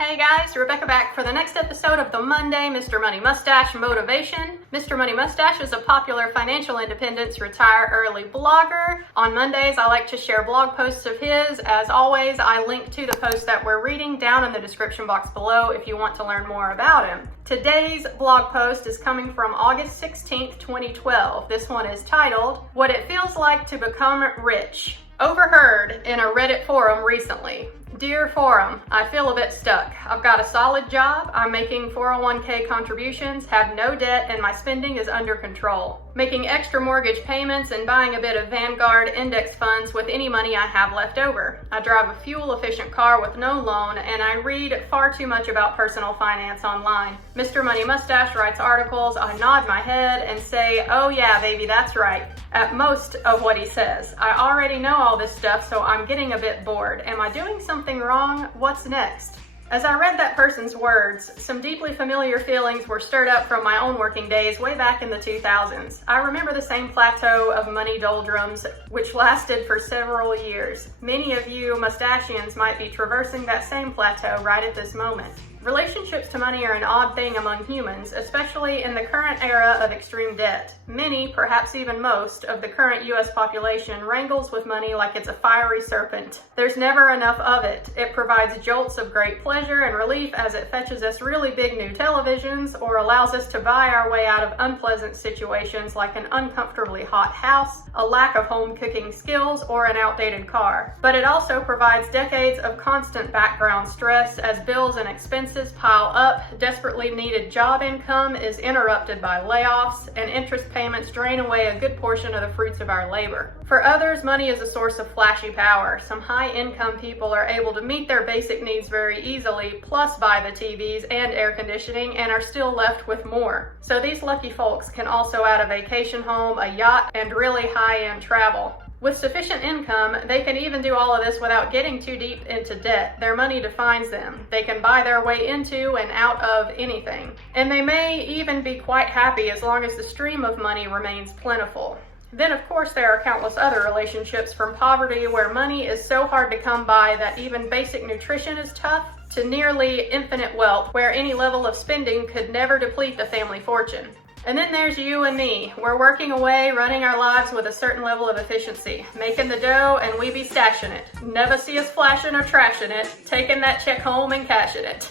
Hey guys, Rebecca back for the next episode of the Monday Mr. Money Mustache Motivation. Mr. Money Mustache is a popular financial independence retire early blogger. On Mondays, I like to share blog posts of his. As always, I link to the post that we're reading down in the description box below if you want to learn more about him. Today's blog post is coming from August 16th, 2012. This one is titled, What It Feels Like to Become Rich. Overheard in a Reddit forum recently. Dear forum, I feel a bit stuck. I've got a solid job, I'm making 401k contributions, have no debt, and my spending is under control. Making extra mortgage payments and buying a bit of Vanguard index funds with any money I have left over. I drive a fuel-efficient car with no loan, and I read far too much about personal finance online. Mr. Money Mustache writes articles, I nod my head and say, oh yeah, baby, that's right, at most of what he says. I already know all this stuff, so I'm getting a bit bored. Am I doing something wrong? What's next? As I read that person's words, some deeply familiar feelings were stirred up from my own working days way back in the 2000s. I remember the same plateau of money doldrums, which lasted for several years. Many of you mustachians might be traversing that same plateau right at this moment. Relationships to money are an odd thing among humans, especially in the current era of extreme debt. Many, perhaps even most, of the current U.S. population wrangles with money like it's a fiery serpent. There's never enough of it. It provides jolts of great pleasure and relief as it fetches us really big new televisions or allows us to buy our way out of unpleasant situations like an uncomfortably hot house, a lack of home cooking skills, or an outdated car. But it also provides decades of constant background stress as bills and expenses pile up, desperately needed job income is interrupted by layoffs, and interest payments drain away a good portion of the fruits of our labor. For others, money is a source of flashy power. Some high-income people are able to meet their basic needs very easily, plus buy the TVs and air conditioning, and are still left with more. So these lucky folks can also add a vacation home, a yacht, and really high-end travel. With sufficient income, they can even do all of this without getting too deep into debt. Their money defines them. They can buy their way into and out of anything. And they may even be quite happy as long as the stream of money remains plentiful. Then, of course, there are countless other relationships from poverty where money is so hard to come by that even basic nutrition is tough, to nearly infinite wealth where any level of spending could never deplete the family fortune. And then there's you and me. We're working away, running our lives with a certain level of efficiency, making the dough and we be stashing it. Never see us flashing or trashing it, taking that check home and cashing it.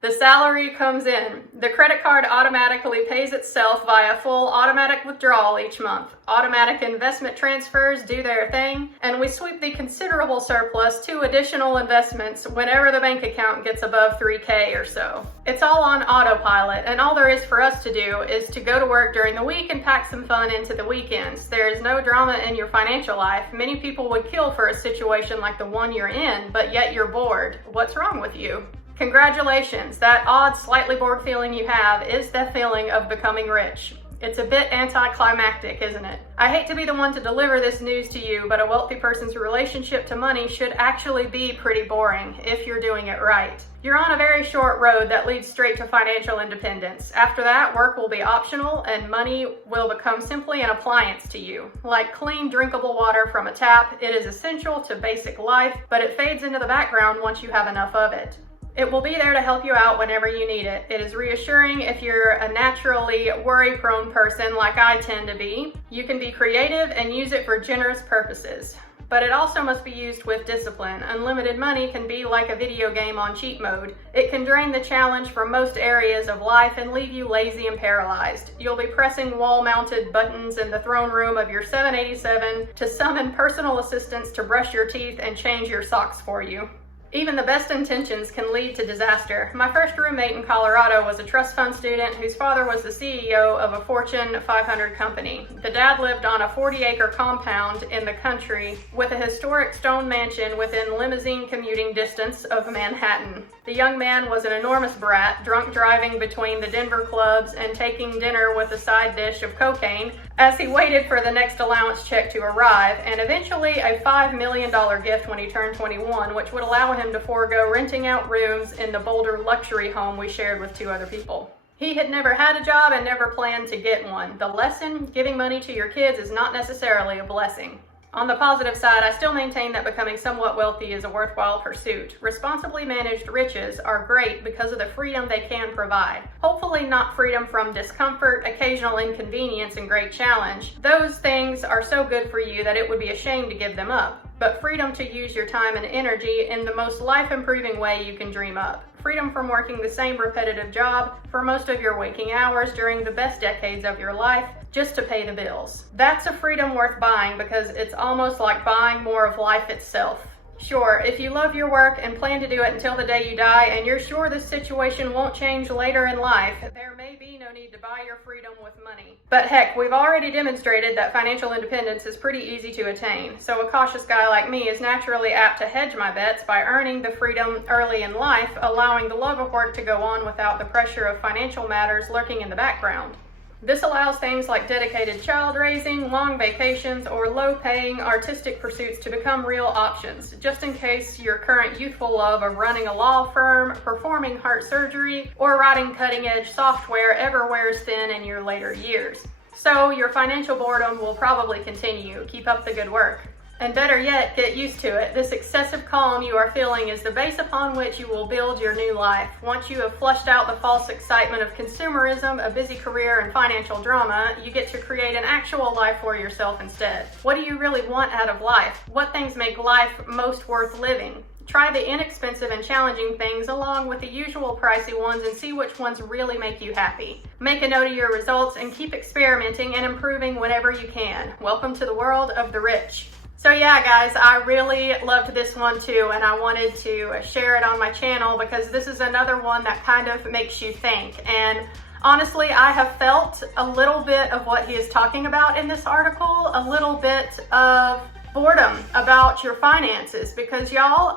The salary comes in. The credit card automatically pays itself via full automatic withdrawal each month. Automatic investment transfers do their thing, and we sweep the considerable surplus to additional investments whenever the bank account gets above 3K or so. It's all on autopilot, and all there is for us to do is to go to work during the week and pack some fun into the weekends. There is no drama in your financial life. Many people would kill for a situation like the one you're in, but yet you're bored. What's wrong with you? Congratulations, that odd, slightly bored feeling you have is the feeling of becoming rich. It's a bit anticlimactic, isn't it? I hate to be the one to deliver this news to you, but a wealthy person's relationship to money should actually be pretty boring if you're doing it right. You're on a very short road that leads straight to financial independence. After that, work will be optional and money will become simply an appliance to you. Like clean, drinkable water from a tap, it is essential to basic life, but it fades into the background once you have enough of it. It will be there to help you out whenever you need it. It is reassuring if you're a naturally worry-prone person like I tend to be. You can be creative and use it for generous purposes. But it also must be used with discipline. Unlimited money can be like a video game on cheat mode. It can drain the challenge from most areas of life and leave you lazy and paralyzed. You'll be pressing wall-mounted buttons in the throne room of your 787 to summon personal assistants to brush your teeth and change your socks for you. Even the best intentions can lead to disaster. My first roommate in Colorado was a trust fund student whose father was the CEO of a Fortune 500 company. The dad lived on a 40-acre compound in the country with a historic stone mansion within limousine commuting distance of Manhattan. The young man was an enormous brat, drunk driving between the Denver clubs and taking dinner with a side dish of cocaine as he waited for the next allowance check to arrive, and eventually a $5 million gift when he turned 21, which would allow him to forego renting out rooms in the Boulder luxury home we shared with 2 other people. He had never had a job and never planned to get one. The lesson, giving money to your kids is not necessarily a blessing. On the positive side, I still maintain that becoming somewhat wealthy is a worthwhile pursuit. Responsibly managed riches are great because of the freedom they can provide. Hopefully not freedom from discomfort, occasional inconvenience, and great challenge. Those things are so good for you that it would be a shame to give them up. But freedom to use your time and energy in the most life-improving way you can dream up. Freedom from working the same repetitive job for most of your waking hours during the best decades of your life just to pay the bills. That's a freedom worth buying because it's almost like buying more of life itself. Sure, if you love your work and plan to do it until the day you die and you're sure this situation won't change later in life, there may be no need to buy your freedom with money. But heck, we've already demonstrated that financial independence is pretty easy to attain, so a cautious guy like me is naturally apt to hedge my bets by earning the freedom early in life, allowing the love of work to go on without the pressure of financial matters lurking in the background. This allows things like dedicated child raising, long vacations, or low-paying artistic pursuits to become real options, just in case your current youthful love of running a law firm, performing heart surgery, or writing cutting-edge software ever wears thin in your later years. So your financial boredom will probably continue. Keep up the good work. And better yet, get used to it. This excessive calm you are feeling is the base upon which you will build your new life. Once you have flushed out the false excitement of consumerism, a busy career, and financial drama, you get to create an actual life for yourself instead. What do you really want out of life? What things make life most worth living? Try the inexpensive and challenging things along with the usual pricey ones and see which ones really make you happy. Make a note of your results and keep experimenting and improving whenever you can. Welcome to the world of the rich. So yeah, guys, I really loved this one too, and I wanted to share it on my channel because this is another one that kind of makes you think. And honestly, I have felt a little bit of what he is talking about in this article, a little bit of boredom about your finances because y'all,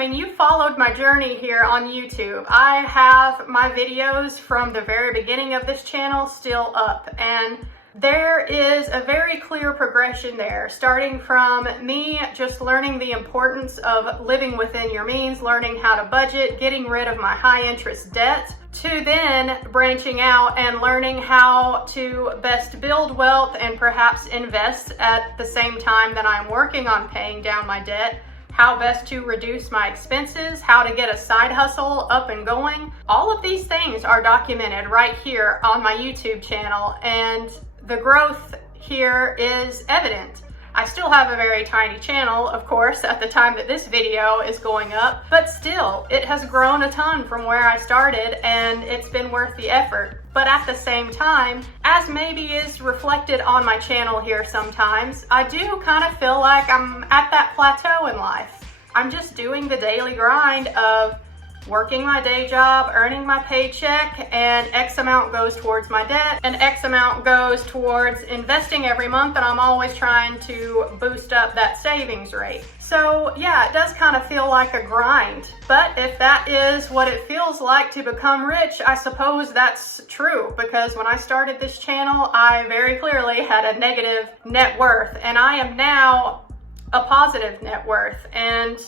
you followed my journey here on YouTube. I have my videos from the very beginning of this channel still up, and there is a very clear progression there, starting from me just learning the importance of living within your means, learning how to budget, getting rid of my high interest debt, to then branching out and learning how to best build wealth and perhaps invest at the same time that I'm working on paying down my debt, how best to reduce my expenses, how to get a side hustle up and going. All of these things are documented right here on my YouTube channel, and the growth here is evident. I still have a very tiny channel, of course, at the time that this video is going up, but still, it has grown a ton from where I started, and it's been worth the effort. But at the same time, as maybe is reflected on my channel here sometimes, I do kind of feel like I'm at that plateau in life. I'm just doing the daily grind of working my day job, earning my paycheck, and X amount goes towards my debt, and X amount goes towards investing every month, and I'm always trying to boost up that savings rate. So yeah, it does kind of feel like a grind, but if that is what it feels like to become rich, I suppose that's true, because when I started this channel, I very clearly had a negative net worth, and I am now a positive net worth, and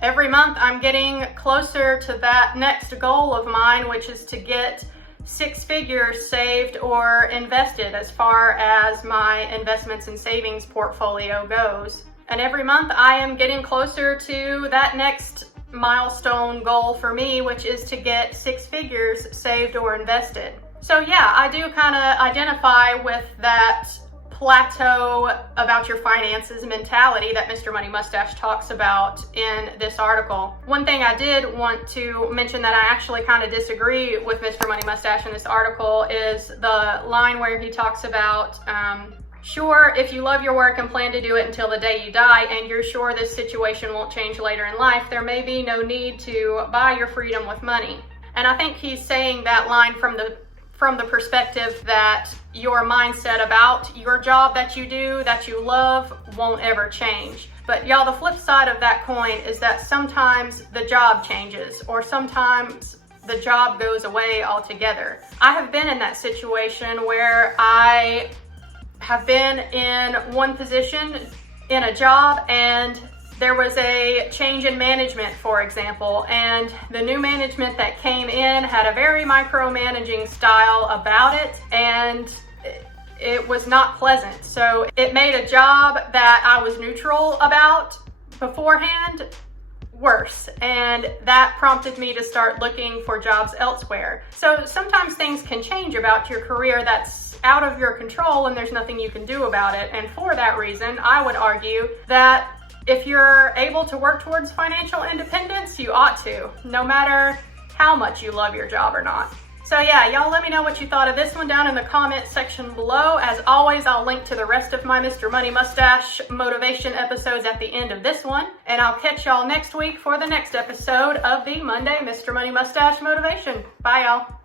every month I'm getting closer to that next goal of mine, which is to get 6 figures saved or invested as far as my investments and savings portfolio goes. And every month I am getting closer to that next milestone goal for me, which is to get 6 figures saved or invested. So yeah, I do kind of identify with that plateau about your finances mentality that Mr. Money Mustache talks about in this article. One thing I did want to mention that I actually kind of disagree with Mr. Money Mustache in this article is the line where he talks about, sure, if you love your work and plan to do it until the day you die and you're sure this situation won't change later in life, there may be no need to buy your freedom with money. And I think he's saying that line from the perspective that your mindset about your job that you do, that you love, won't ever change. But y'all, the flip side of that coin is that sometimes the job changes, or sometimes the job goes away altogether. I have been in that situation where I have been in one position in a job and there was a change in management, for example, and the new management that came in had a very micromanaging style about it, and it was not pleasant. So it made a job that I was neutral about beforehand worse, and that prompted me to start looking for jobs elsewhere. So sometimes things can change about your career that's out of your control and there's nothing you can do about it. And for that reason, I would argue that if you're able to work towards financial independence, you ought to, no matter how much you love your job or not. So yeah, y'all let me know what you thought of this one down in the comment section below. As always, I'll link to the rest of my Mr. Money Mustache motivation episodes at the end of this one. And I'll catch y'all next week for the next episode of the Monday Mr. Money Mustache motivation. Bye y'all.